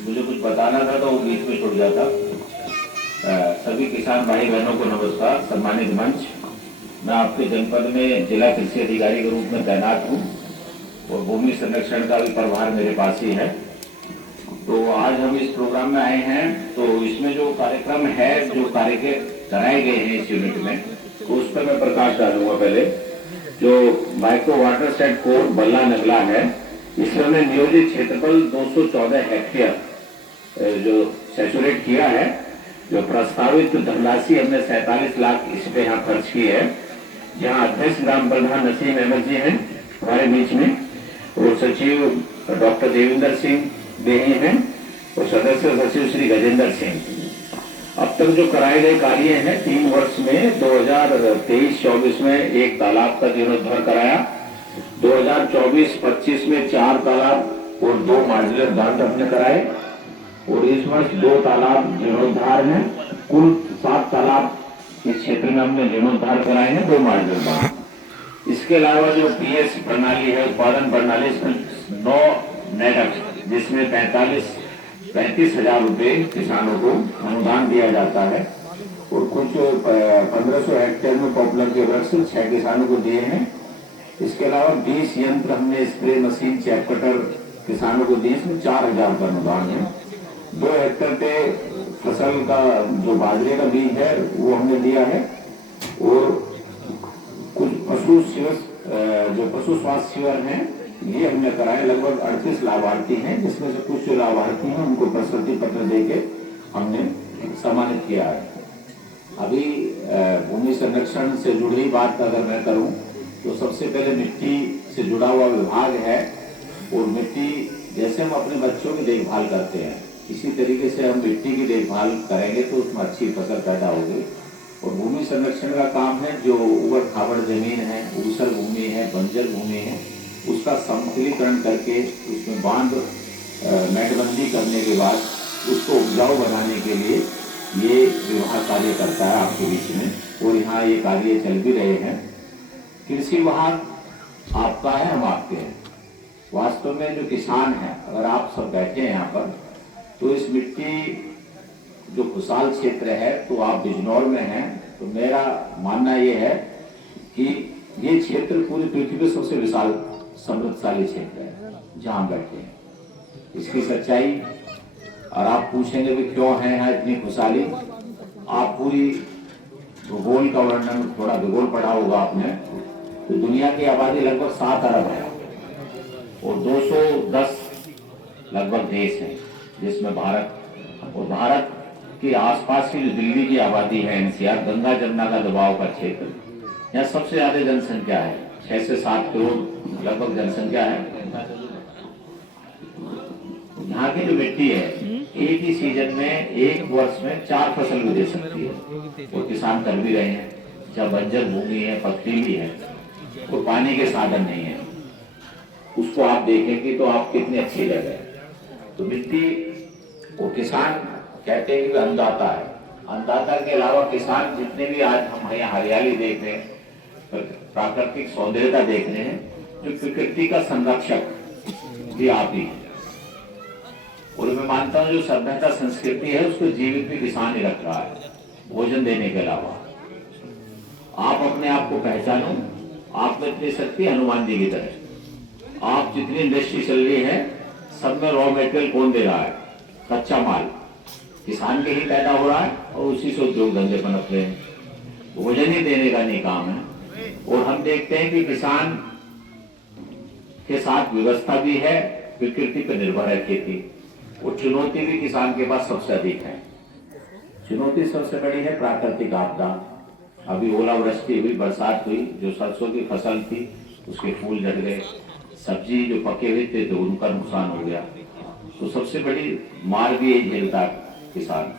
मुझे कुछ बताना था तो वो बीच में छूट जाता। सभी किसान भाई बहनों को नमस्कार। सम्मानित मंच, मैं आपके जनपद में जिला कृषि अधिकारी के रूप में तैनात हूँ और भूमि संरक्षण का भी प्रभार मेरे पास ही है। तो आज हम इस प्रोग्राम में आए हैं, तो इसमें जो कार्यक्रम है, जो कार्य कराए गए हैं इस यूनिट में, तो उस पर मैं प्रकाश डालूंगा। पहले जो माइक्रो वाटर सेट कोड बल्ला नगला है, इसमें नियोजित क्षेत्रफल 214 हेक्टेयर जो सैचुरेट किया है। जो प्रस्तावित धनराशि हमने 47 लाख इस पे यहाँ खर्च की है, जहाँ अध्यक्ष ग्राम प्रधान नसीम अहमद जी हैं हमारे बीच में, और सचिव डॉक्टर देवेंद्र सिंह देही हैं, और सदस्य सचिव श्री गजेंद्र सिंह। अब तक जो कराए गए कार्य हैं 3 वर्ष में 2023-24 में एक तालाब का जीर्णोद्धार कराया, 2024-25 में 4 तालाब और 2 मॉड्यूलर बांध हमने कराए, और इस वर्ष 2 तालाब जीर्णोद्धार हैं। कुल 7 तालाब इस क्षेत्र में हमने जीर्णोद्धार कराए हैं, 2 मॉड्यूलर बांध। इसके अलावा जो पीएस प्रणाली है, उत्पादन प्रणाली, इसमें 9 नेटअप, जिसमें 35,000 रुपए किसानों को अनुदान दिया जाता है, और कुछ 1500 हेक्टेयर में पॉपुलर के वृक्ष 6 किसानों को दिए हैं। इसके अलावा 20 यंत्र हमने स्प्रे मशीन चैप कटर किसानों को दिए, इसमें 4000 का अनुदान है। 2 हेक्टेयर पे फसल का जो बाजरे का बीज है वो हमने दिया है, और कुछ पशु शिविर, जो पशु स्वास्थ्य शिविर हैं, ये हमने कराए। लगभग 38 लाभार्थी हैं, जिसमें से कुछ जो लाभार्थी हैं उनको प्रशस्ति पत्र देके हमने सम्मानित किया है। अभी भूमि संरक्षण से जुड़ी बात अगर मैं करूं, तो सबसे पहले मिट्टी से जुड़ा हुआ विभाग है, और मिट्टी जैसे हम अपने बच्चों की देखभाल करते हैं, इसी तरीके से हम मिट्टी की देखभाल करेंगे तो उसमें अच्छी फसल पैदा होगी। और भूमि संरक्षण का काम है, जो उबड़ खाबड़ जमीन है, ऊसर भूमि है, बंजर भूमि है, उसका समतलीकरण करके उसमें बांध मेटबंदी करने के बाद उसको उपजाऊ बनाने के लिए ये विभाग कार्य करता है आपके बीच में, और यहाँ ये कार्य चल भी रहे हैं। कृषि विभाग आपका है, हम आपके हैं। वास्तव में जो किसान हैं, अगर आप सब बैठे हैं यहाँ पर, तो इस मिट्टी जो खुशहाल क्षेत्र है, तो आप बिजनौर में हैं, तो मेरा मानना ये है कि ये क्षेत्र पूरी पृथ्वी पे सबसे विशाल समृद्धशाली क्षेत्र है जहां बैठे हैं। इसकी सच्चाई, और आप पूछेंगे भी क्यों है यहाँ इतनी खुशहाली, आप पूरी भूगोल का वर्णन, थोड़ा भूगोल पढ़ा होगा आपने, तो दुनिया की आबादी लगभग 7 अरब है, और 210 लगभग देश है, जिसमें भारत, और भारत के आसपास की जो दिल्ली की आबादी है, एनसीआर, गंगा जमुना का दबाव का क्षेत्र, यहाँ सबसे ज्यादा जनसंख्या है, 6 से 7 करोड़ लगभग जनसंख्या है। यहाँ की जो मिट्टी है, एक ही सीजन में, एक वर्ष में 4 फसल भी दे सकती है, और किसान कर भी रहे हैं। जब बंजर भूमि है, पथरीली है, और पानी के साधन नहीं है, उसको आप देखेंगे तो आप कितनी अच्छी जगह है। तो मिट्टी, वो किसान कहते हैं कि अन्नदाता है। अन्नदाता के अलावा किसान जितने भी आज हम यहाँ हरियाली देख रहे हैं, प्राकृतिक सौंदर्यता देख रहे हैं, जो प्रकृति का संरक्षक भी आप ही है। और मैं मानता हूँ जो सभ्यता संस्कृति है, उसको जीवित भी किसान ही रख रहा है, भोजन देने के अलावा। आप अपने आप को पहचानो, आप में इतनी शक्ति हनुमान जी की तरह। आप जितनी इंडस्ट्री चल रही है, सब में रॉ मेटेरियल कौन दे रहा है? कच्चा माल किसान के ही पैदा हो रहा है, और उसी से उद्योग धंधे पनप रहे हैं। भोजन ही देने का नहीं काम है। और हम देखते हैं कि किसान के साथ व्यवस्था भी है, प्रकृति पर निर्भर है खेती, और चुनौती भी किसान के पास सबसे अधिक है। चुनौती सबसे बड़ी है प्राकृतिक आपदा। अभी ओलावृष्टि हुई, बरसात हुई, जो सरसों की फसल थी उसके फूल झड़ गए, सब्जी जो पके हुए थे तो उनका नुकसान हो गया। तो सबसे बड़ी मार भी यही झेलता किसान।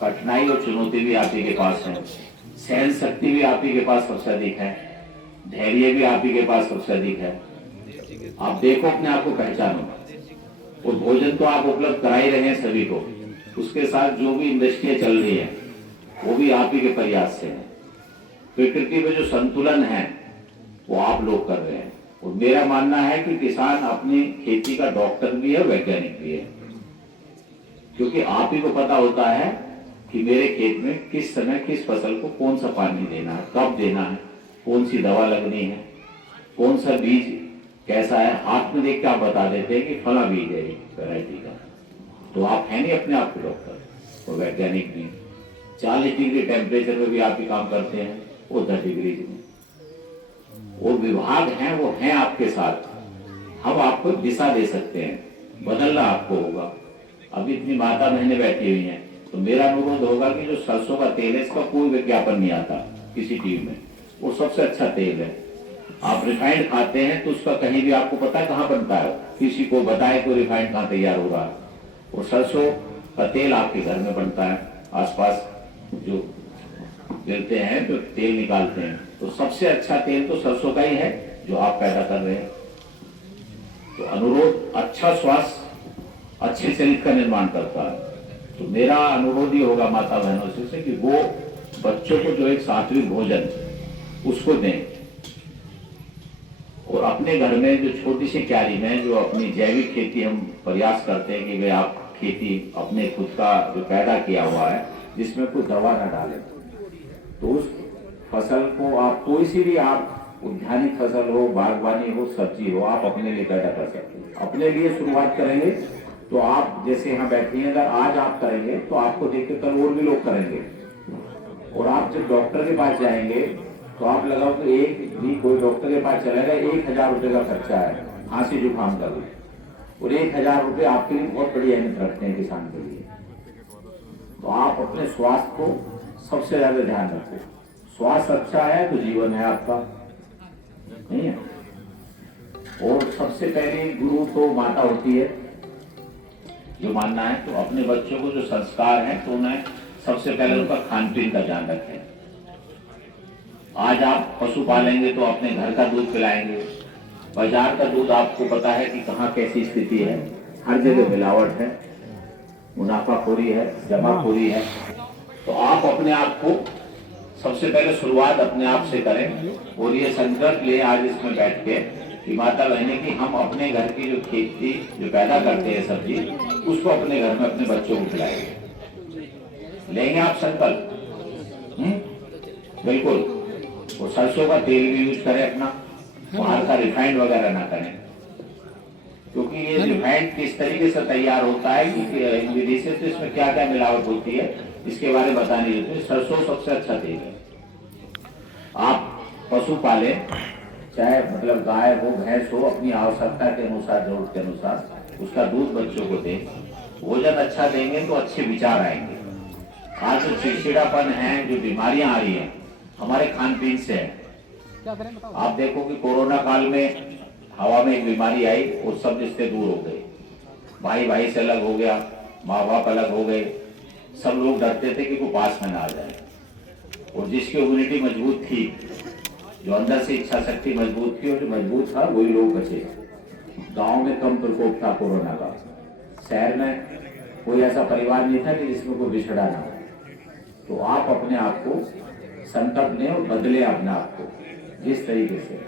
कठिनाई और चुनौती भी आप ही के पास है, सहन शक्ति भी आप ही के पास सबसे अधिक है, धैर्य भी आप ही के पास सबसे अधिक है। आप देखो, अपने आप को पहचानो, और भोजन तो आप उपलब्ध करा ही रहे हैं सभी को, उसके साथ जो भी इंडस्ट्रियां चल रही है वो भी आप ही के प्रयास से है। प्रकृति में जो संतुलन है वो आप लोग कर रहे हैं। और मेरा मानना है कि किसान अपनी खेती का डॉक्टर भी है, वैज्ञानिक भी है। क्योंकि आप ही को पता होता है कि मेरे खेत में किस समय किस फसल को कौन सा पानी देना है, कब देना है, कौन सी दवा लगनी है, कौन सा बीज कैसा है। हाथ में देख के आप बता देते हैं कि फला बीज है वैरायटी का। तो आप है नहीं अपने आप के डॉक्टर और वैज्ञानिक भी। 40 डिग्री टेम्परेचर में भी आप ही काम करते हैं, वो 10 डिग्री में। वो विभाग हैं, वो हैं आपके साथ। हम आपको दिशा दे सकते हैं, बदलना आपको होगा। अभी इतनी माता बहनें बैठी हुई हैं, तो मेरा अनुरोध होगा कि जो सरसों का तेल है, इसका कोई विज्ञापन नहीं आता किसी टीवी में, वो सबसे अच्छा तेल है। आप रिफाइंड खाते हैं तो उसका कहीं भी आपको पता है कहाँ बनता है, किसी को बताए तो रिफाइंड कहाँ तैयार हो रहा है। और सरसों का तेल आपके घर में बनता है, आसपास जो मिलते हैं जो तेल निकालते हैं, तो सबसे अच्छा तेल तो सरसों का ही है जो आप पैदा कर रहे हैं। तो अनुरोध अच्छा स्वास्थ्य अच्छे शरीर का निर्माण करता है। तो मेरा अनुरोध ही होगा माता बहनों से कि वो बच्चों को जो एक सात्विक भोजन उसको दें, और अपने घर में जो छोटी सी क्यारी में जो अपनी जैविक खेती हम प्रयास करते हैं कि वे आप खेती अपने खुद का जो पैदा किया हुआ है जिसमें कोई दवा ना डालें, तो उस फसल को आप कोई सी भी आप उद्यानिक फसल हो, बागवानी हो, सब्जी हो, आप अपने लिए पैदा कर सकते हैं। अपने लिए शुरुआत करेंगे तो आप जैसे यहाँ बैठे हैं, अगर आज आप करेंगे तो आपको देख के कल और भी लोग करेंगे। और आप जब डॉक्टर के पास जाएंगे तो आप लगाओ तो एक भी कोई डॉक्टर के पास चलेगा 1000 रुपये का खर्चा है खांसी जुकाम का भी, और 1000 रुपये आपके लिए बहुत बड़ी अहमियत रखते हैं किसान के लिए। तो आप अपने स्वास्थ्य को सबसे ज्यादा ध्यान रखो। स्वास्थ्य अच्छा है तो जीवन है आपका, नहीं है। और सबसे पहले गुरु तो माता होती है, जो मानना है तो अपने बच्चों को जो संस्कार है तो उन्हें सबसे पहले उनका खान पीन का ध्यान रखें। आज आप पशु पालेंगे तो अपने घर का दूध पिलाएंगे। बाजार का दूध आपको पता है कि कहाँ कैसी स्थिति है, हर जगह मिलावट है, मुनाफाखोरी है, जमाखोरी है। तो आप अपने आप को सबसे पहले शुरुआत अपने आप से करें और ये संकल्प ले आज इसमें बैठ के कि माता बहने की हम अपने घर की जो खेती जो पैदा करते हैं सब्जी, उसको अपने घर में अपने बच्चों को खिलाएंगे। लेंगे आप संकल्प? बिल्कुल। और सरसों का तेल भी यूज करें अपना, बाहर का रिफाइंड वगैरह ना करें, क्योंकि ये रिफाइंड किस तरीके से तैयार होता है कि विधि से तो इसमें क्या क्या मिलावट होती है इसके बारे में बता नहीं देते। सरसों सबसे अच्छा तेल है। आप पशु पाले, चाहे मतलब गाय हो भैंस हो, अपनी आवश्यकता के अनुसार जरूरत के अनुसार उसका दूध बच्चों को दें। भोजन अच्छा देंगे तो अच्छे विचार आएंगे। आज जो चिड़चिड़ापन है, जो बीमारियां आ रही हैं, हमारे खान पीन से है। आप देखो कि कोरोना काल में हवा में एक बीमारी आई और सब रिश्ते दूर हो गए, भाई भाई से अलग हो गया, माँ बाप अलग हो गए, सब लोग डरते थे कि कोई पास में ना आ जाए। और जिसकी इम्यूनिटी मजबूत थी, जो अंदर से इच्छा शक्ति मजबूत थी और जो मजबूत था वही लोग बचे। गांव में कम प्रकोप था कोरोना का, शहर में कोई ऐसा परिवार नहीं था कि जिसमें कोई बिछड़ा ना हो। तो आप अपने आप को संकल्प लें और बदले अपने आप को। जिस तरीके से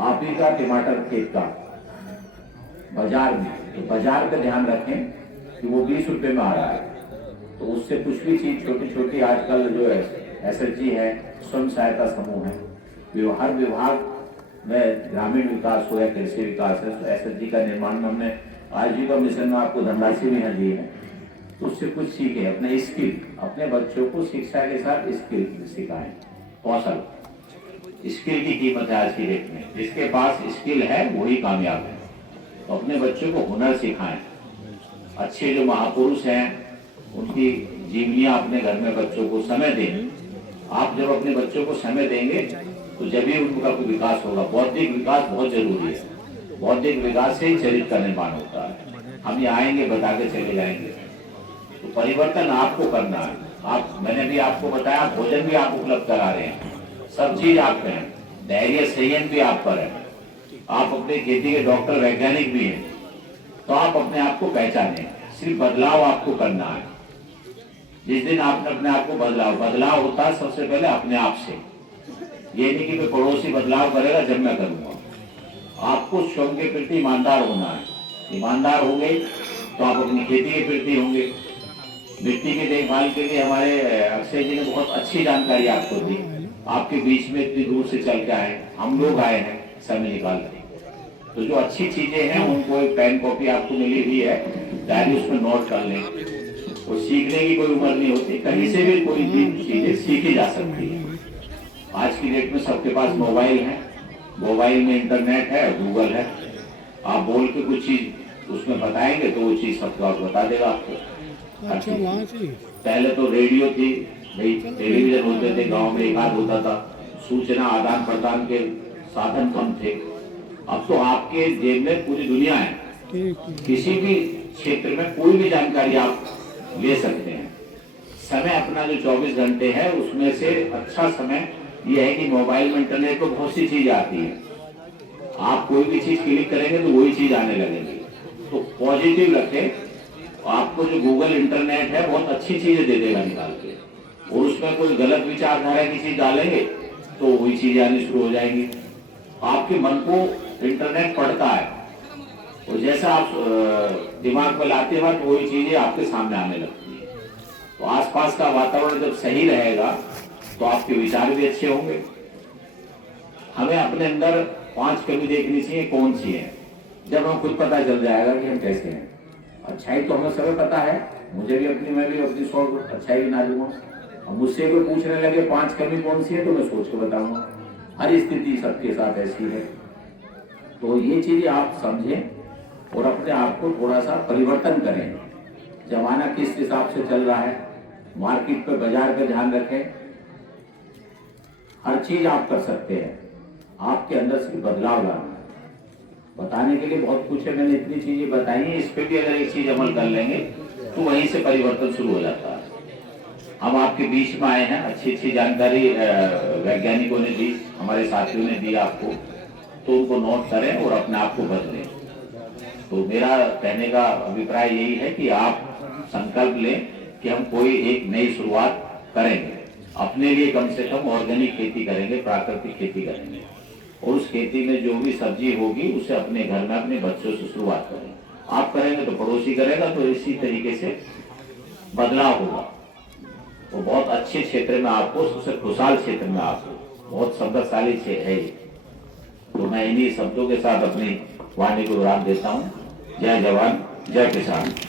आप ही का टमाटर खेत का बाजार में, तो बाजार का ध्यान रखें कि वो 20 रुपए में आ रहा है, तो उससे कुछ भी चीज छोटी छोटी आजकल जो है SHG है, स्वयं सहायता समूह है, हर विभाग में ग्रामीण विकास हो या कृषि विकास है, तो SHG का निर्माण में हमने आजीविका मिशन में आपको धनराशि भी दी है। तो उससे कुछ सीखें, अपने स्किल, अपने बच्चों को शिक्षा के साथ स्किल सिखाएं, कौशल। स्किल की कीमत है आज की डेट में, जिसके पास स्किल है वही कामयाब है। तो अपने बच्चों को हुनर सिखाएं। अच्छे जो महापुरुष हैं उनकी जीवनियां अपने घर में बच्चों को समय दें। आप जब अपने बच्चों को समय देंगे तो जब ही उनका विकास होगा। बौद्धिक विकास बहुत जरूरी है। बौद्धिक विकास से ही चरित्र का निर्माण होता है। हम ये आएंगे बता के चले जाएंगे, तो परिवर्तन आपको करना है। आप, मैंने भी आपको बताया, भोजन भी आप उपलब्ध करा रहे हैं, सब चीज आप हैं, धैर्य संयम भी आप पर है, आप अपने खेती के डॉक्टर वैज्ञानिक भी हैं। तो आप अपने आप को पहचानें, सिर्फ बदलाव आपको करना है। जिस दिन आपने अपने आप को बदलाव होता है सबसे पहले अपने आप से। ये नहीं कि कोई पड़ोसी बदलाव करेगा जब मैं करूंगा। आपको स्वयं के प्रति ईमानदार होना है। ईमानदार होंगे तो आप अपनी खेती के प्रति होंगे, मिट्टी की देखभाल के लिए हमारे अक्षय जी ने बहुत अच्छी जानकारी आपको दी। आपके बीच में इतनी दूर से चल के आए, हम लोग आए हैं समय निकाल के। तो जो अच्छी चीजें हैं उनको एक पेन कॉपी आपको मिली हुई है, डायरी उसमें नोट कर लें। और सीखने की कोई उम्र नहीं होती, कहीं से भी कोई चीजें सीखी जा सकती है। आज की डेट में सबके पास मोबाइल है, मोबाइल में इंटरनेट है, गूगल है। आप बोल के कुछ चीज उसमें बताएंगे तो वो चीज सबको आप बता देगा आपको। अच्छा वहाँ से पहले तो रेडियो थी भाई, टेलीविजन होते थे, गांव में एक आध होता था, सूचना आदान प्रदान के साधन कम थे। अब तो आपके जेब में पूरी दुनिया है, किसी भी क्षेत्र में कोई भी जानकारी आप ले सकते हैं। समय अपना जो 24 घंटे है उसमें से अच्छा समय यह है कि मोबाइल में इंटरनेट पर बहुत सी चीज आती है। आप कोई भी चीज क्लिक करेंगे तो वही चीज आने लगेगी। तो पॉजिटिव रखें। आपको जो गूगल इंटरनेट है बहुत अच्छी चीजें दे देगा निकाल के, और उसमें कोई गलत विचारधारा की चीज डालेंगे तो वही चीजें आनी शुरू हो जाएंगी। आपके मन को इंटरनेट पढ़ता है, और जैसा आप दिमाग में लाते हैं तो वही चीजें आपके सामने आने लगती है। तो आसपास का वातावरण जब सही रहेगा तो आपके विचार भी अच्छे होंगे। हमें अपने अंदर 5 कमी देखनी चाहिए, कौन सी है। जब हम खुद पता चल जाएगा कि हम कैसे हैं। अच्छाई तो हमें सब पता है, मुझे भी अपनी, मैं भी अपनी 100 अच्छाई गिना दूंगा। अब मुझसे कोई पूछने लगे 5 कमी कौन सी है तो मैं सोच के बताऊंगा। हर स्थिति सबके साथ ऐसी है। तो ये चीजें आप समझें और अपने आप को थोड़ा सा परिवर्तन करें। जमाना किस हिसाब से चल रहा है, मार्केट पे, बाजार पे ध्यान रखें। हर चीज आप कर सकते हैं, आपके अंदर से बदलाव लाना है। बताने के लिए बहुत कुछ है, मैंने इतनी चीजें बताई हैं। इस पे भी अगर एक चीज अमल कर लेंगे तो वहीं से परिवर्तन शुरू हो जाता है। हम आपके बीच में आए हैं, अच्छी अच्छी जानकारी वैज्ञानिकों ने दी, हमारे साथियों ने दी आपको, तो उनको नोट करें और अपने आप को बदलें। तो मेरा कहने का अभिप्राय यही है कि आप संकल्प लें कि हम कोई एक नई शुरुआत करेंगे। अपने लिए कम से कम ऑर्गेनिक खेती करेंगे, प्राकृतिक खेती करेंगे, और उस खेती में जो भी सब्जी होगी उसे अपने घर में अपने बच्चों से शुरुआत करें। आप करेंगे तो पड़ोसी करेगा, तो इसी तरीके से बदलाव होगा। वो बहुत अच्छे क्षेत्र में आपको, सबसे खुशहाल क्षेत्र में आपको, बहुत समृद्धशाली है ये। तो मैं इन्हीं शब्दों के साथ अपनी वाणी को विराम देता हूँ। जय जवान, जय किसान।